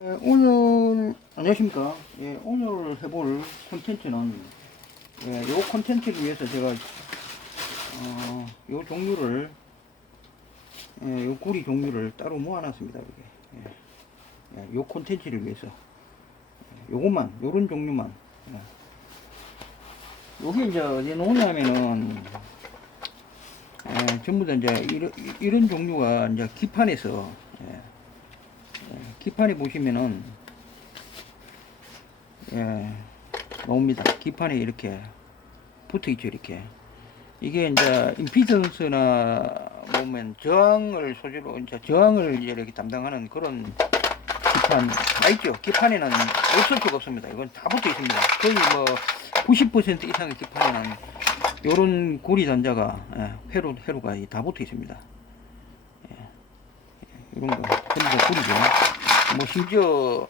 예, 오늘 안녕하십니까? 예, 오늘 해볼 콘텐츠는 예, 요 콘텐츠를 위해서 제가 어, 요 종류를 예, 요 구리 종류를 따로 모아놨습니다. 이게 예, 예, 요 콘텐츠를 위해서 예, 요것만 요런 종류만 예. 요게 이제 어디 놓냐면은 예, 전부 다 이제 이런, 이런 종류가 이제 기판에서 예, 예, 기판에 보시면은 예, 나옵니다. 기판에 이렇게 붙어 있죠, 이렇게. 이게 이제 임피던스나 보면 저항을 소재로 이제 저항을 이렇게 담당하는 그런 기판 다 있죠. 기판에는 없을 수가 없습니다. 이건 다 붙어 있습니다. 거의 뭐 90% 이상의 기판에는 요런 구리 단자가 예, 회로 회로가 다 붙어 있습니다. 이런 거 다 구리죠. 뭐 심지어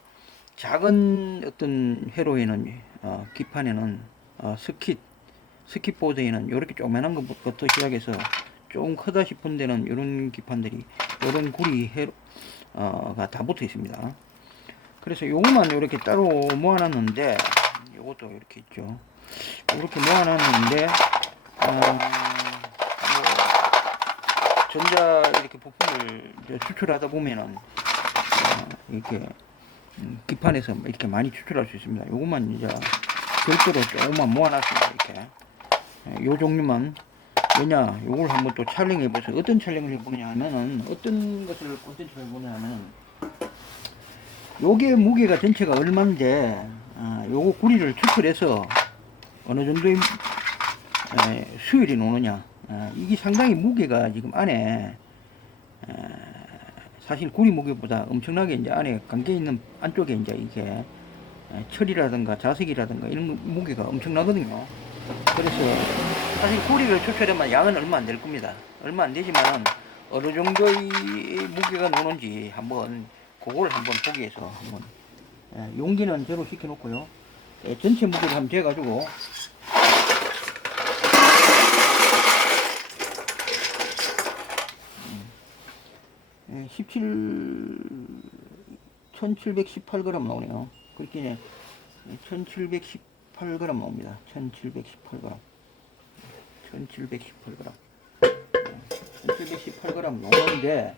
작은 어떤 회로에는 어, 기판에는 어, 스킷 스킷보드에는 이렇게 조그만한 것부터 시작해서 조금 크다 싶은 데는 이런 기판들이 이런 구리 회로 어가 다 붙어 있습니다. 그래서 요것만 이렇게 따로 모아놨는데 요것도 이렇게 있죠. 이렇게 모아놨는데 어, 뭐 전자 이렇게 부품을 추출하다 보면은 어, 이렇게 음, 기판에서 이렇게 많이 추출할 수 있습니다. 요것만 이제 별도로 조금만 모아놨습니다. 이렇게 예, 요 종류만 왜냐 요걸 한번 또 촬영해 보세요. 어떤 촬영을 해보냐 하면은 어떤 것을 콘텐츠를 해보냐 하면은 요게 무게가 전체가 얼마인데 아, 요거 구리를 추출해서 어느 정도의 에, 수율이 노느냐 아, 이게 상당히 무게가 지금 안에 에, 사실 구리 무게보다 엄청나게 이제 안에 감겨 있는 안쪽에 이제 이게 에, 철이라든가 자석이라든가 이런 무- 무게가 엄청나거든요. 그래서 사실 구리를 추출하면 양은 얼마 안 될 겁니다. 얼마 안 되지만은 어느 정도의 무게가 노는지 한번 그걸 한번 보기 위해서 한번 에, 용기는 제로 시켜놓고요. 에, 전체 무게를 한번 재가지고 17, 1718g 나오네요. 그렇게 1718g 나옵니다. 1718g. 1718g. 1718g 나오는데,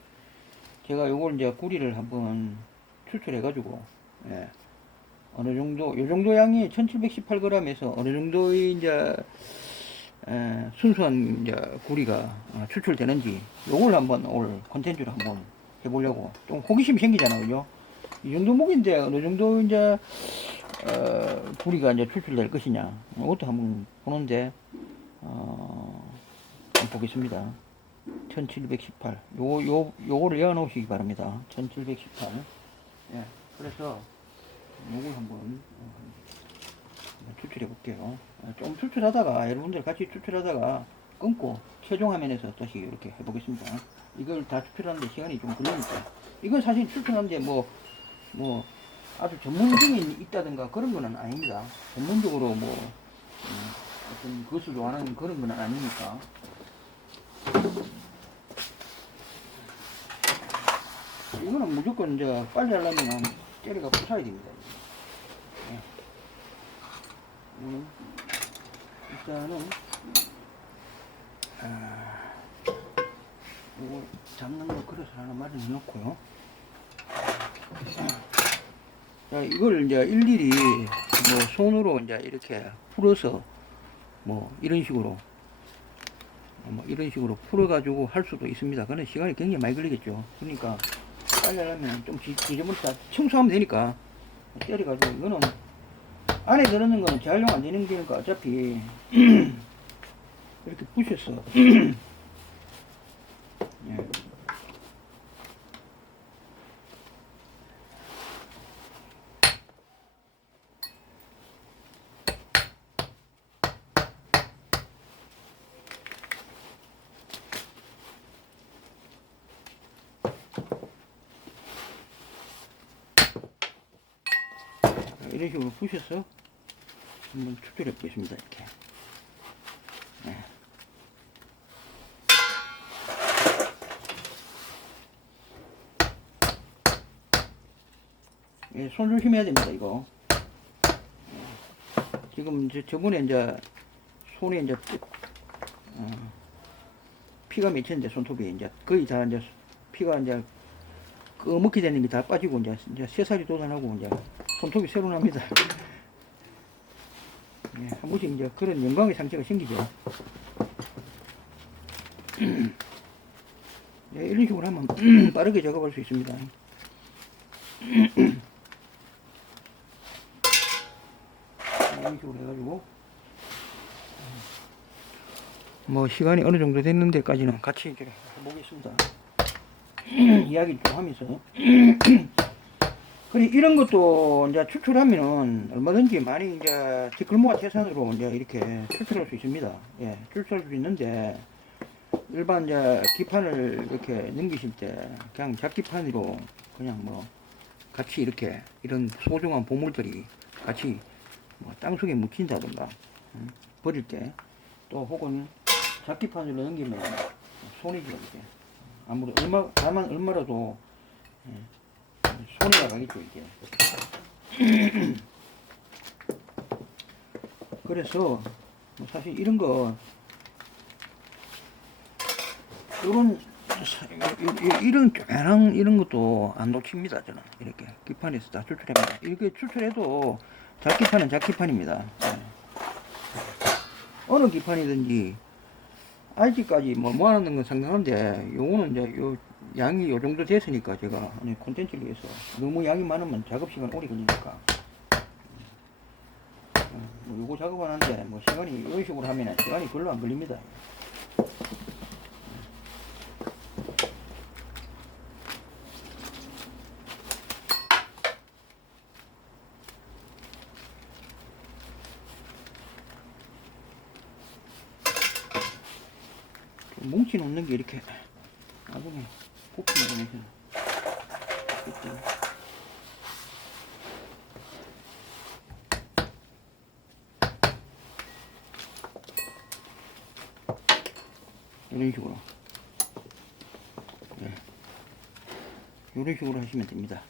제가 요걸 이제 구리를 한번 추출해가지고, 예, 어느 정도, 요 정도 양이 1718g에서 어느 정도의 이제, 에, 순수한 구리가 어, 추출되는지 요걸 한번 오늘 콘텐츠로 한번 해보려고. 좀 호기심이 생기잖아요 이 정도 무게인데 어느 정도 이제 어, 구리가 이제 출출될 것이냐. 이것도 한번 보는데 어, 보겠습니다. 1718 요, 요, 요거를 외워 놓으시기 바랍니다. 1718 예, 그래서 요걸 한번 어, 추출해 볼게요. 아, 좀 추출하다가 여러분들 같이 추출하다가 끊고 최종 화면에서 다시 이렇게 해보겠습니다. 이걸 다 추출하는데 시간이 좀 걸리니까 이건 사실 추출하는데 뭐뭐 아주 전문적인 있다든가 그런 거는 아닙니다. 전문적으로 뭐 음, 어떤 그것을 좋아하는 그런 건 아니니까. 이거는 무조건 이제 빨리 하려면 때려가 부숴야 됩니다. 음, 일단은 아, 이거 잡는 거 그릇을 하나 마련해 놓고요. 자, 이걸 이제 일일이 뭐 손으로 이제 이렇게 풀어서 뭐 이런 식으로 뭐 이런 식으로 풀어가지고 할 수도 있습니다. 그는 시간이 굉장히 많이 걸리겠죠. 그러니까 빨리 하려면 좀 지- 지저분다 청소하면 되니까 때려가지고 이거는 안에 들어있는 거는 재활용 안 되는 거니까 어차피 이렇게 부셨어. 예. 이런 식으로 부셔서 한번 추출해 보겠습니다. 이렇게. 네. 예, 손 조심해야 됩니다, 이거. 예. 지금 이제 저번에 이제 손에 이제 어, 피가 맺혔는데 손톱이 이제 거의 다 이제 피가 이제 꺼먹게 되는 게 다 빠지고 이제 이제 새살이 돋아나고 이제 손톱이 새로 납니다. 예, 한 번씩 이제 그런 영광의 상처가 생기죠. 네, 이런 식으로 하면 빠르게 작업할 수 있습니다. 이런 식으로 해가지고 뭐 시간이 어느 정도 됐는데까지는 같이 이제 해보겠습니다. 이야기 좀 하면서 그리 이런 것도 이제 추출하면은 얼마든지 많이 이제 뒷글모가 태산으로 이제 이렇게 추출할 수 있습니다. 예, 추출할 수 있는데 일반 이제 기판을 이렇게 넘기실 때 그냥 잡기판으로 그냥 뭐 같이 이렇게 이런 소중한 보물들이 같이 뭐 땅속에 묻힌다든가 음, 버릴 때 또 혹은 잡기판으로 넘기면 손이죠 이게 아무래도 얼마 다만 얼마라도 예, 손해가 가겠죠 이게. 그래서 뭐 사실 이런 거 요- 이런 쪼매랑 이런 것도 안 놓칩니다 저는. 이렇게 기판에서 다 추출합니다 이렇게 추출해도 작기판은 작기판입니다. 예. 어느 기판이든지 아직까지 뭐 모아놓는 건 상당한데 요거는 이제 요 양이 요 정도 됐으니까 제가 아니 콘텐츠를 위해서. 너무 양이 많으면 작업 시간 오래 걸리니까. 어, 뭐 요거 작업하는데 뭐 시간이 이런 식으로 하면 시간이 별로 안 걸립니다. 좀 뭉치 놓는 게 이렇게 나중에 부품을 내서 이런 식으로 예. 이런 식으로 하시면 됩니다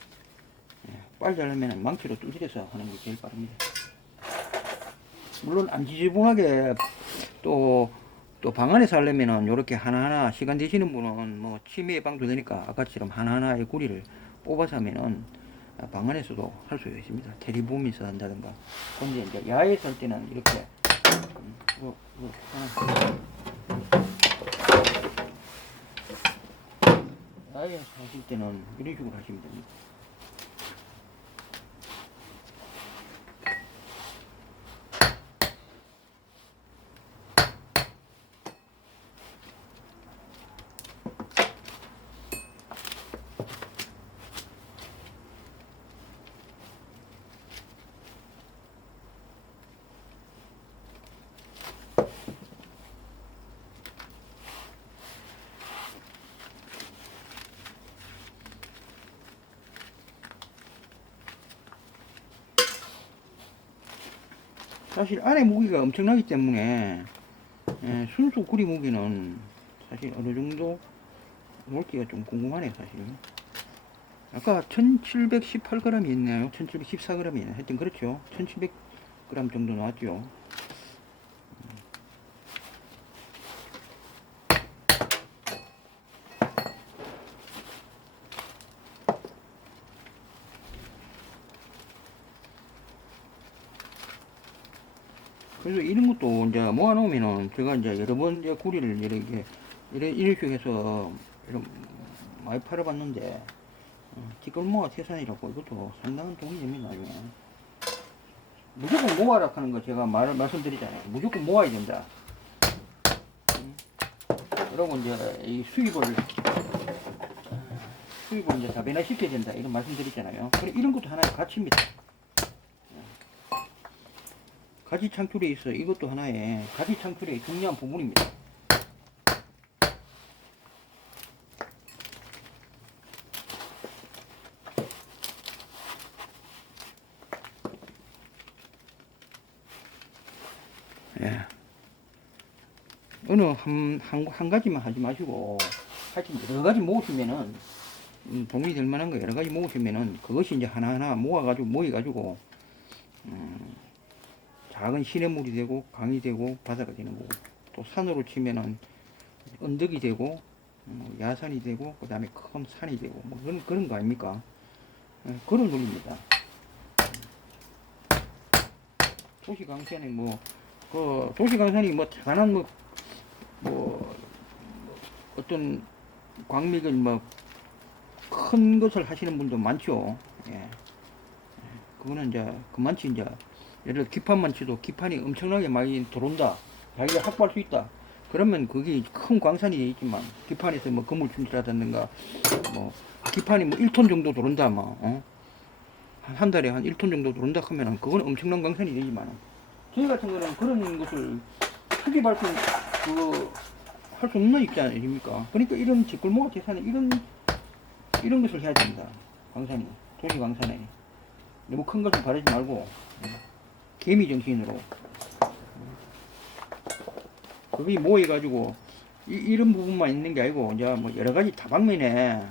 예. 빨리 자르면 망치로 두드려서 하는 게 제일 빠릅니다 물론 안 지저분하게 또 또 방 안에서 하려면은 요렇게 하나하나 시간 되시는 분은 뭐 치매 예방도 되니까 아까처럼 하나하나의 구리를 뽑아서 하면은 아, 방 안에서도 할 수 있습니다. 테리봄에서 한다든가. 근데 이제 야외에서 할 때는 이렇게 음, 요, 요 하나. 야외에서 하실 때는 이런 식으로 하시면 됩니다. 사실 안에 무게가 엄청나기 때문에 예, 순수 구리 무게는 사실 어느 정도 놓기가 좀 궁금하네요 사실 아까 1718g이 있나요? 1714g이 있나요? 하여튼 그렇죠 1700g 정도 나왔죠 그래서 이런 것도 이제 모아놓으면은 제가 이제 여러 번 이제 구리를 이렇게 이런 식으로 해서 이런 많이 팔아봤는데 어, 뒷골모아 태산이라고 이것도 상당한 도움이 됩니다 나중에 무조건 모아라 하는 거 제가 말 말씀드리잖아요. 무조건 모아야 된다. 음. 그러고 이제 이 수입을 수입을 이제 다변화 시켜야 된다. 이런 말씀드리잖아요. 그래 이런 것도 하나의 가치입니다 가지 창출에 있어 이것도 하나의 가지 창출의 중요한 부분입니다. 예. 어느 한, 한, 한 가지만 하지 마시고 하여튼 여러 가지 모으시면은 음, 도움이 될 만한 거 여러 가지 모으시면은 그것이 이제 하나하나 모아가지고 모여가지고 음, 작은 시냇물이 되고 강이 되고 바다가 되는 거고 또 산으로 치면은 언덕이 되고 음, 야산이 되고 그 다음에 큰 산이 되고 뭐 그런 그런 거 아닙니까? 예, 그런 논리입니다. 도시 강산에 뭐그 도시 강산이 뭐 대단한 뭐, 뭐 어떤 광맥을 뭐 큰 것을 하시는 분도 많죠. 예. 예. 그거는 이제 그만치 이제 예를 들어 기판만 치도 기판이 엄청나게 많이 들어온다. 자기가 확보할 수 있다. 그러면 그게 큰 광산이 있지만 기판에서 뭐 건물 충치라든가 뭐 기판이 뭐 1톤 정도 들어온다 뭐 어? 한, 한 달에 한 1톤 정도 들어온다 하면은 그건 엄청난 광산이 되지만 저희 같은 거는 그런 것을 크게 발표 그할 수 없는 입장 아닙니까? 그러니까 이런 뒷골목 재산은 이런 이런 것을 해야 됩니다. 광산이 도시 광산에 너무 큰 것을 바르지 말고 예. 개미 정신으로 그게 모여가지고 이, 이런 부분만 있는 게 아니고 이제 뭐 여러 가지 다방면에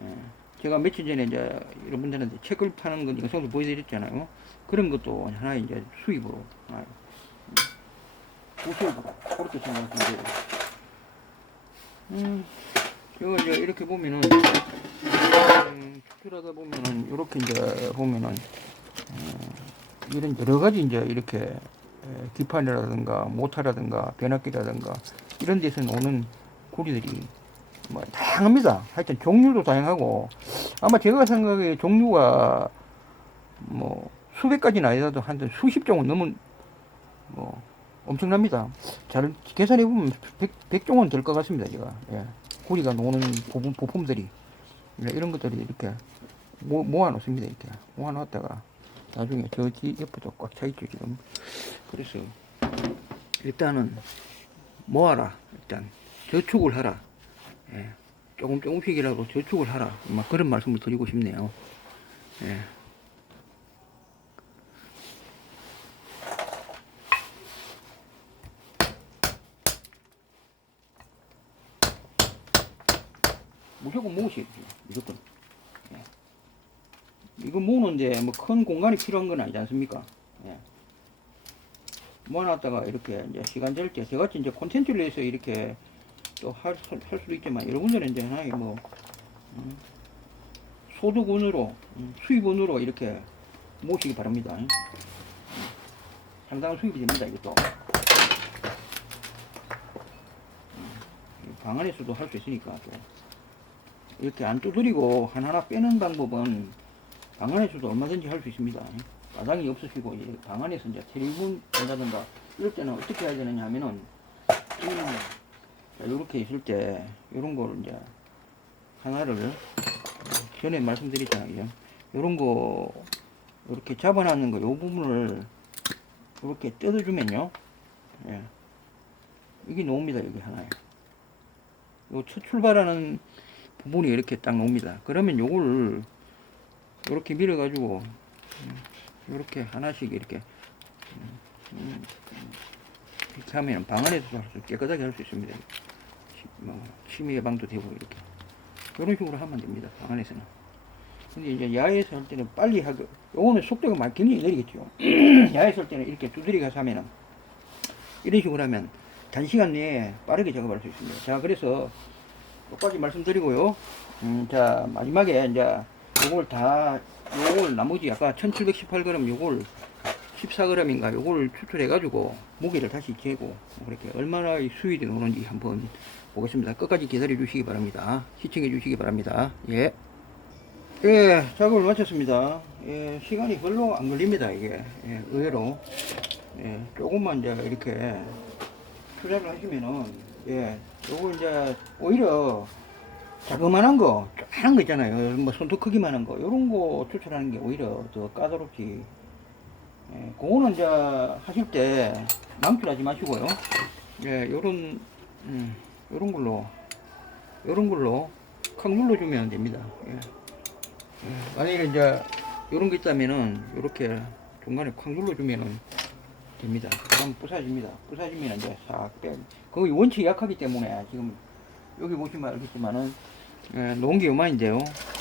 예, 제가 며칠 전에 이제 여러분들한테 책을 파는 건 영상도 보여드렸잖아요. 그런 것도 하나의 이제 수입으로 하나의 고수입으로 그렇게 생각하시면 돼요. 음, 제가 이제 이렇게 보면은 음, 투표하다 보면은 이렇게 이제 보면은 어, 이런 여러 가지 이제 이렇게 에, 기판이라든가 모타라든가 변압기라든가 이런 데서 오는 고리들이 뭐 다양합니다. 하여튼 종류도 다양하고 아마 제가 생각에 종류가 뭐 수백 가지는 아니라도 한 수십 종은 넘은 뭐 엄청납니다. 잘 계산해 보면 백, 백 종은 될 것 같습니다. 제가 예. 고리가 노는 부품, 부품들이 예, 이런 것들이 이렇게 모, 모아놓습니다. 이렇게 모아놨다가 나중에 저뒤 옆에도 꽉 차 있죠 지금. 그래서 일단은 모아라. 일단 저축을 하라. 예. 조금 조금씩이라도 저축을 하라. 막 그런 말씀을 드리고 싶네요. 예. 무조건 모으셔야 돼요. 무조건. 예. 이거 모으는데 뭐 큰 공간이 필요한 건 아니지 않습니까? 예. 모아놨다가 이렇게 이제 시간 될 때, 저같이 이제 콘텐츠를 해서 이렇게 또할 수도 있지만, 여러분들은 이제 하나의 뭐, 음, 소득원으로, 음, 수입원으로 이렇게 모시기 바랍니다. 음, 상당한 수입이 됩니다, 이것도. 음, 방 안에서도 할 수 있으니까 또. 이렇게 안 두드리고 하나하나 빼는 방법은 방 안에서도 얼마든지 할 수 있습니다. 마당이 없으시고 이제 방 안에서 이제 텔레비전 본다든가 이럴 때는 어떻게 해야 되느냐 하면은 음, 자, 요렇게 있을 때 요런 거를 이제 하나를 전에 말씀드렸잖아요. 요런 거 이렇게 잡아놨는 거 요 부분을 이렇게 뜯어주면요. 예. 이게 놓습니다. 여기 하나에. 요 첫 출발하는 부분이 이렇게 딱 놓습니다. 그러면 요걸 이렇게 밀어가지고 이렇게 하나씩 이렇게 음, 음, 이렇게 하면 방 안에서도 할 수 깨끗하게 할 수 있습니다. 치- 뭐 치매 예방도 되고 이렇게 이런 식으로 하면 됩니다. 방 안에서는. 근데 이제 야외에서 할 때는 빨리 하고 요거는 속도가 많이 굉장히 느리겠죠. 야외에서 할 때는 이렇게 두드리 가서 하면은 이런 식으로 하면 단시간 내에 빠르게 작업할 수 있습니다. 자 그래서 똑같이 말씀드리고요. 음, 자 마지막에 이제 요걸 다 요걸 나머지 아까 1718g 요걸 14g인가 요걸 추출해 가지고 무게를 다시 재고 뭐 그렇게 얼마나 이 수익이 나오는지 한번 보겠습니다. 끝까지 기다려 주시기 바랍니다. 시청해 주시기 바랍니다. 예. 예, 작업을 마쳤습니다. 예, 시간이 별로 안 걸립니다, 이게. 예, 의외로. 예, 조금만 이제 이렇게 투자를 하시면은, 예, 요거 이제 오히려 자그만한 거, 조그만한 거 있잖아요. 뭐 손톱 크기만한 거, 요런 거 추출하는 게 오히려 더 까다롭지. 예, 그거는 이제 하실 때 망설하지 마시고요. 예, 요런, 음, 요런 걸로, 요런 걸로 칵 눌러주면 됩니다. 예. 예, 만약에 이제 요런 게 있다면은 요렇게 중간에 콱 눌러주면은 됩니다. 그럼 부사집니다. 부사지면 이제 싹 빼. 거기 원칙이 약하기 때문에 지금 여기 보시면 알겠지만은 예, 놓은 게 요만인데요.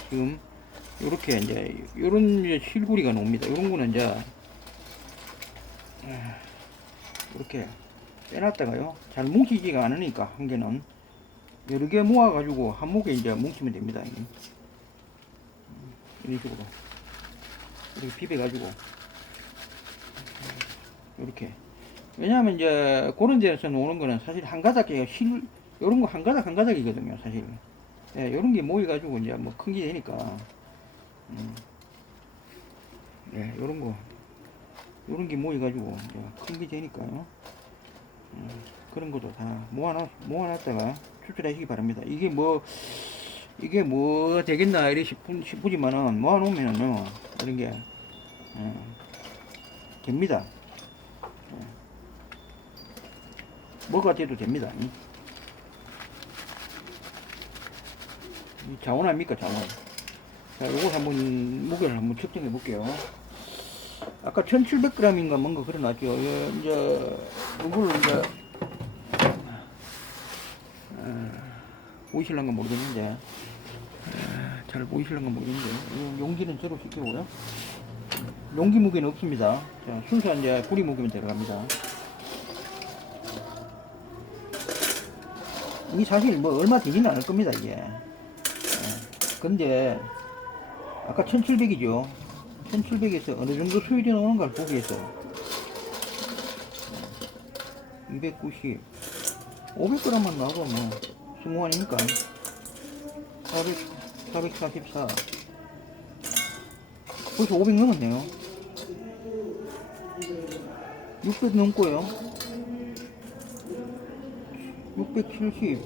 지금 요렇게 이제 요런 실구리가 나옵니다. 요런 거는 이제 예, 이렇게 빼놨다가요. 잘 뭉치지가 않으니까 한 개는 여러 개 모아가지고 한 목에 이제 뭉치면 됩니다. 음, 이런 식으로 이렇게 비벼가지고 이렇게 왜냐하면 이제 그런 데서 노는 거는 사실 한 가닥이 실 요런 거 한 가닥 한 가닥이거든요 사실 예, 요런 게 모여가지고 이제 뭐 큰 게 되니까 음. 예, 요런 거 요런 게 모여가지고 이제 큰 게 되니까요 음, 그런 것도 다 모아놔 모아놨다가 추출하시기 바랍니다 이게 뭐 이게 뭐 되겠나 이래 싶은, 싶으지만은 모아놓으면은요 이런 게 예, 됩니다 뭐가 돼도 됩니다. 이. 자원 아닙니까 자원. 자, 요걸 한번 무게를 한번 측정해 볼게요. 아까 1,700g인가 뭔가 그래놨죠. 예, 이제 이걸 이제 아, 보이실란가 모르겠는데 아, 잘 보이실란가 모르겠는데 이 용기는 제로 시키고요. 용기 무게는 없습니다. 자, 순수한 이제 구리 무게면 들어갑니다. 이 사실 뭐 얼마 되지는 않을 겁니다 이게 예. 근데 아까 1700이죠. 1700에서 어느 정도 수율이 나오는 걸 보기 위해서 290 500g만 나와도 뭐 400, 444 벌써 500 넘었네요. 600 넘고요. 670.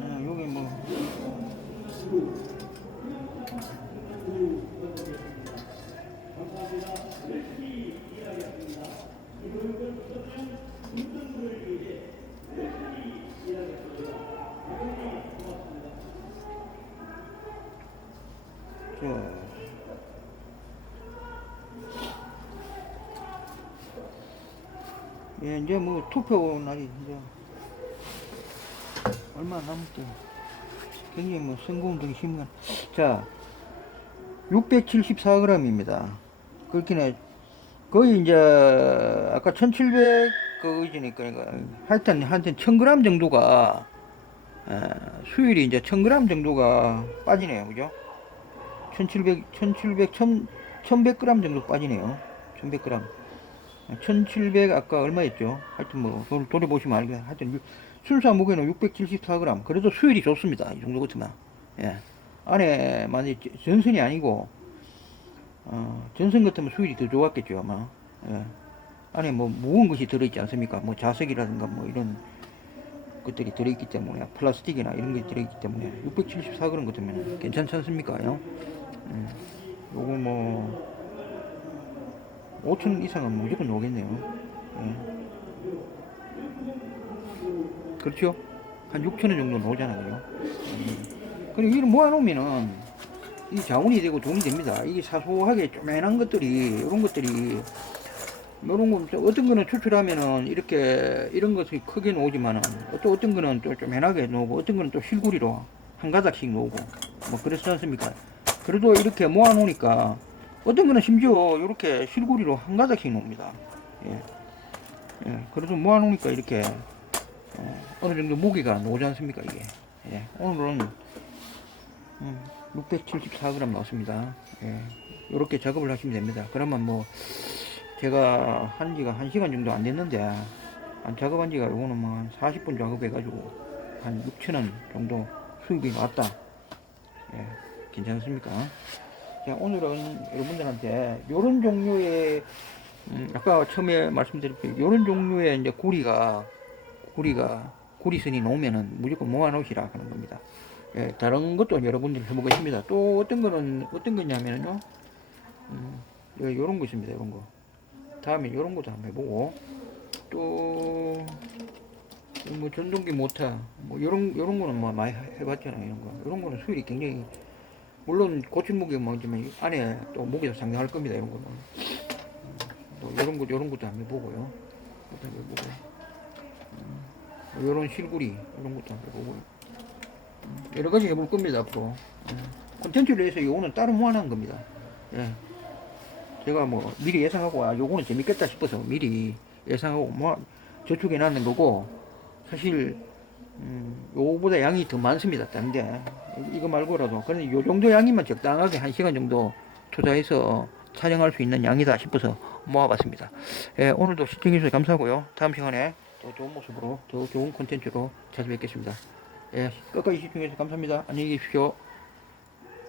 아, 여기 뭐. 자. 예, 이제 뭐 투표 날이 이제 얼마 남았대. 굉장히 뭐 선거운동이 심한. 자, 674g입니다. 그렇긴 거의 이제 아까 1700 그이지니까 그러니까 하여튼 하여튼 1000g 정도가 에, 수율이 이제 1000g 정도가 빠지네요. 그죠? 1700 1700 1100g 정도 빠지네요. 1100g. 1700 아까 얼마였죠? 하여튼 뭐 돌- 돌려보시면 알겠 하여튼 유- 순수한 무게는 674g. 그래도 수율이 좋습니다. 이 정도 같으면. 예. 안에 만약 전선이 아니고 어, 전선 같으면 수율이 더 좋았겠죠 아마. 예. 안에 뭐 무거운 것이 들어있지 않습니까? 뭐 자석이라든가 뭐 이런 것들이 들어있기 때문에 플라스틱이나 이런 게 들어있기 때문에 674g 같으면 괜찮지 않습니까? 요? 음. 요거 뭐 5천 이상은 무조건 오겠네요. 예. 그렇죠? 한 6천 원 정도 나오잖아요. 음. 그리고 이걸 모아놓으면은 이 자원이 되고 돈이 됩니다. 이게 사소하게 쪼매난 것들이 이런 것들이 이런 거 어떤 거는 추출하면은 이렇게 이런 것이 크게 나오지만은 또 어떤 거는 또 쪼매나게 나오고 어떤 거는 또 실구리로 한 가닥씩 나오고 뭐 그렇지 않습니까? 그래도 이렇게 모아놓으니까 어떤 거는 심지어 이렇게 실구리로 한 가닥씩 나옵니다. 예. 예. 그래도 모아놓으니까 이렇게 어, 어느 정도 무게가 나오지 않습니까 이게 예. 오늘은 음, 674g 나왔습니다 예. 이렇게 작업을 하시면 됩니다 그러면 뭐 제가 한 지가 1시간 정도 안 됐는데 한 작업한 지가 요거는 뭐 한 40분 작업해 가지고 한 6천원 정도 수입이 나왔다 예. 괜찮습니까 자 오늘은 여러분들한테 요런 종류의 음, 아까 처음에 말씀드렸듯이 요런 종류의 이제 구리가 구리가 구리선이 나오면은 무조건 모아 놓으시라 하는 겁니다. 예, 다른 것도 여러분들 해보겠습니다. 또 어떤 거는 어떤 거냐면요, 음, 요- 요런 거 있습니다. 요런 거. 다음에 요런 것도 한번 해보고 또. 뭐 전동기 모터 뭐 요런 요런 거는 뭐 많이 해- 해봤잖아요 이런 거 이런 거는 수율이 굉장히 물론 고친 무게 뭐지만 안에 또 무게도 상당할 겁니다 이런 거는 음, 또 요런 거 요런 것도 한번 해보고요 요런 실구리 이런 것도 해보고 여러 가지 해볼 겁니다 앞으로. 예. 콘텐츠를 해서 요거는 따로 모아놓은 겁니다. 예. 제가 뭐 미리 예상하고 아 요거는 재밌겠다 싶어서 미리 예상하고 뭐 저축해 놨는 거고 사실 음, 요거보다 양이 더 많습니다 딴데. 이거 말고라도. 그런 요 정도 양이면 적당하게 한 시간 정도 투자해서 촬영할 수 있는 양이다 싶어서 모아봤습니다. 예, 오늘도 시청해주셔서 감사하고요. 다음 시간에 더 좋은 모습으로 더 좋은 콘텐츠로 찾아뵙겠습니다. 예, 끝까지 시청해주셔서 감사합니다. 안녕히 계십시오